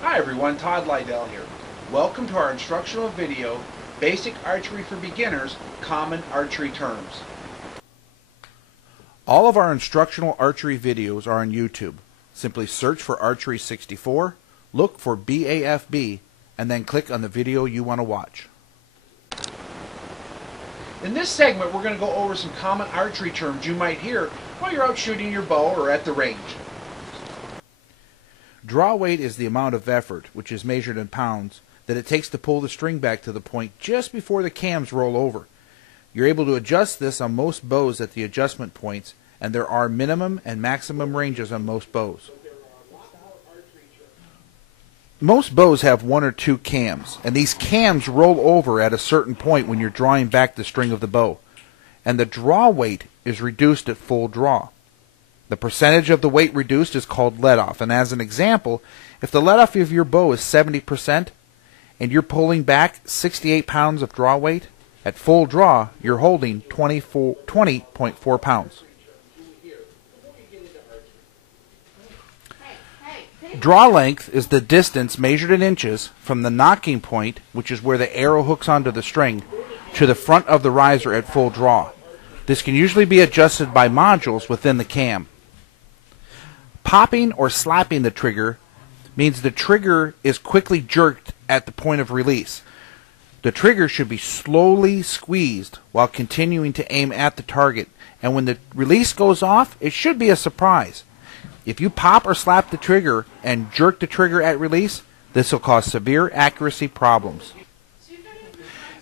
Hi everyone, Todd Lydell here. Welcome to our instructional video, Basic Archery for Beginners, Common Archery Terms. All of our instructional archery videos are on YouTube. Simply search for Archery 64, look for BAFB, and then click on the video you want to watch. In this segment, we're going to go over some common archery terms you might hear while you're out shooting your bow or at the range. Draw weight is the amount of effort, which is measured in pounds, that it takes to pull the string back to the point just before the cams roll over. You're able to adjust this on most bows at the adjustment points, and there are minimum and maximum ranges on most bows. Most bows have one or two cams, and these cams roll over at a certain point when you're drawing back the string of the bow, and the draw weight is reduced at full draw. The percentage of the weight reduced is called let-off, and as an example, if the let-off of your bow is 70% and you're pulling back 68 pounds of draw weight, at full draw you're holding 20.4 pounds. Draw length is the distance measured in inches from the nocking point, which is where the arrow hooks onto the string, to the front of the riser at full draw. This can usually be adjusted by modules within the cam. Popping or slapping the trigger means the trigger is quickly jerked at the point of release. The trigger should be slowly squeezed while continuing to aim at the target, and when the release goes off, it should be a surprise. If you pop or slap the trigger and jerk the trigger at release, this will cause severe accuracy problems.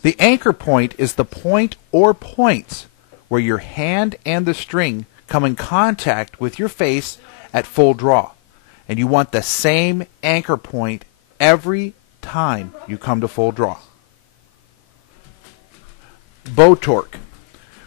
The anchor point is the point or points where your hand and the string come in contact with your face at full draw, and you want the same anchor point every time you come to full draw. Bow torque.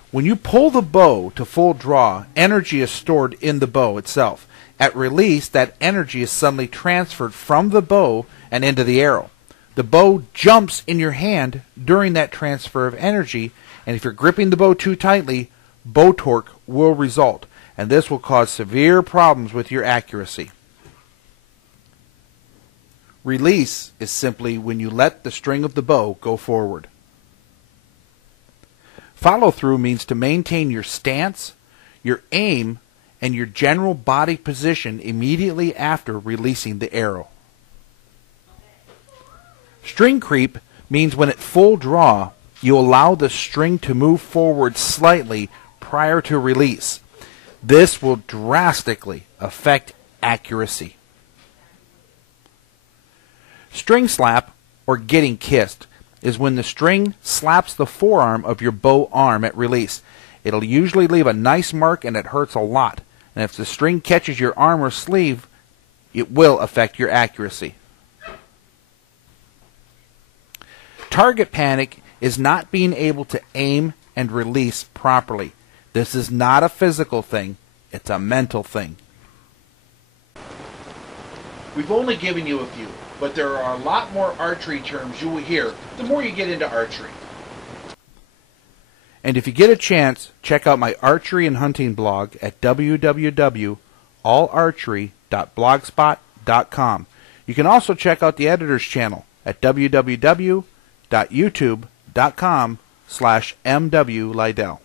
When you pull the bow to full draw, energy is stored in the bow itself. At release, that energy is suddenly transferred from the bow and into the arrow. The bow jumps in your hand during that transfer of energy, and if you're gripping the bow too tightly, bow torque will result, and this will cause severe problems with your accuracy. Release is simply when you let the string of the bow go forward. Follow through means to maintain your stance, your aim, and your general body position immediately after releasing the arrow. String creep means when at full draw, you allow the string to move forward slightly prior to release. This will drastically affect accuracy. String slap, or getting kissed, is when the string slaps the forearm of your bow arm at release. It'll usually leave a nice mark and it hurts a lot. And if the string catches your arm or sleeve, it will affect your accuracy. Target panic is not being able to aim and release properly. This is not a physical thing, it's a mental thing. We've only given you a few, but there are a lot more archery terms you will hear the more you get into archery. And if you get a chance, check out my archery and hunting blog at www.allarchery.blogspot.com. You can also check out the editor's channel at www.youtube.com/MW Lydell.